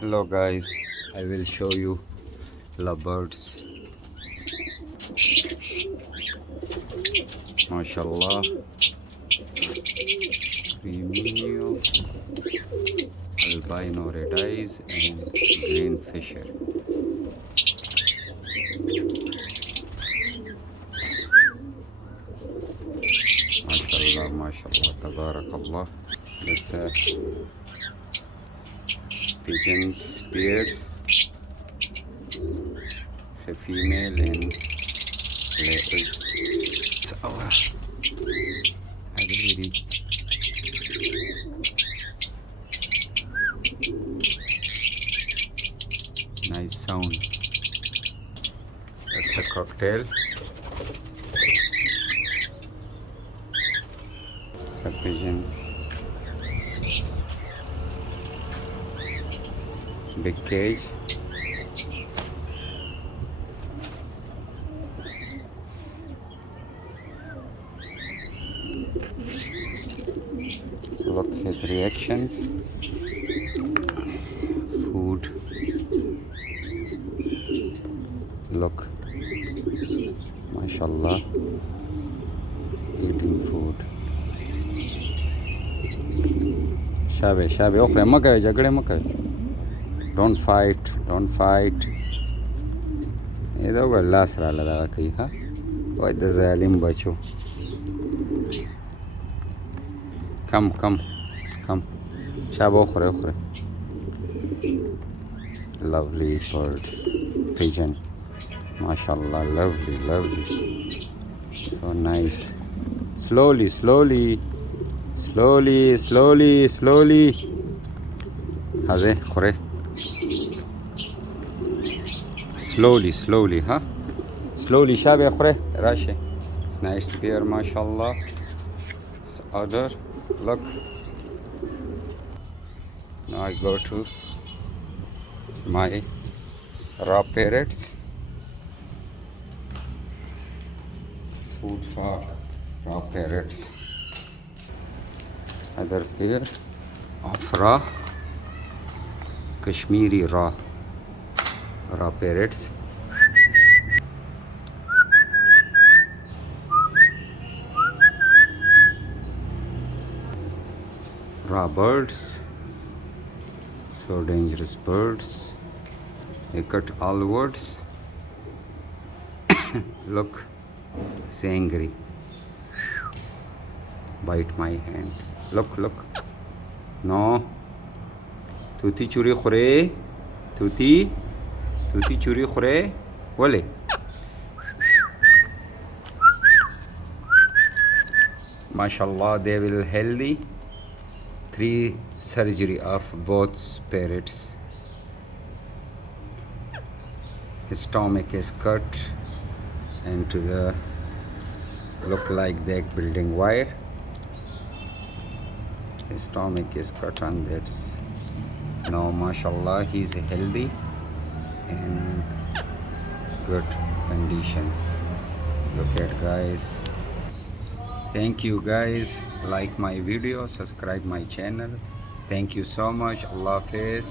Hello guys, I will show you lovebirds. MashaAllah, premium albino red eyes and green fisher. MashaAllah, MashaAllah, Tabarakallah. This pigeons pairs. It's a female and lehhah. It's our aviary. Nice sound. That's a cocktail. Some pigeons. Big cage. Look his reactions. Food. Look. MashaAllah. Eating food. Shabe. Okhre makaye jagde makaye. Don't fight. ये तो गल्ला सरा लगा कहीं हाँ वो इधर ज़ालिम बच्चों कम शाब ओखरे lovely birds pigeon mashallah lovely so nice slowly haze khore slowly huh slowly shabe khore rashe nice pair mashallah other look now I go to my raw parrots food for raw parrots other pair of raw Kashmiri raw parrots raw birds so dangerous birds they cut all words look it's angry bite my hand look no tuti churi khore tuti churi khore wale mashallah they will healthy 3 surgery of both parrots his stomach is cut and to the look like the building wire his stomach is cut on that's now mashallah he's healthy and good conditions look at guys thank you guys like my video subscribe my channel thank you so much Allah Hafiz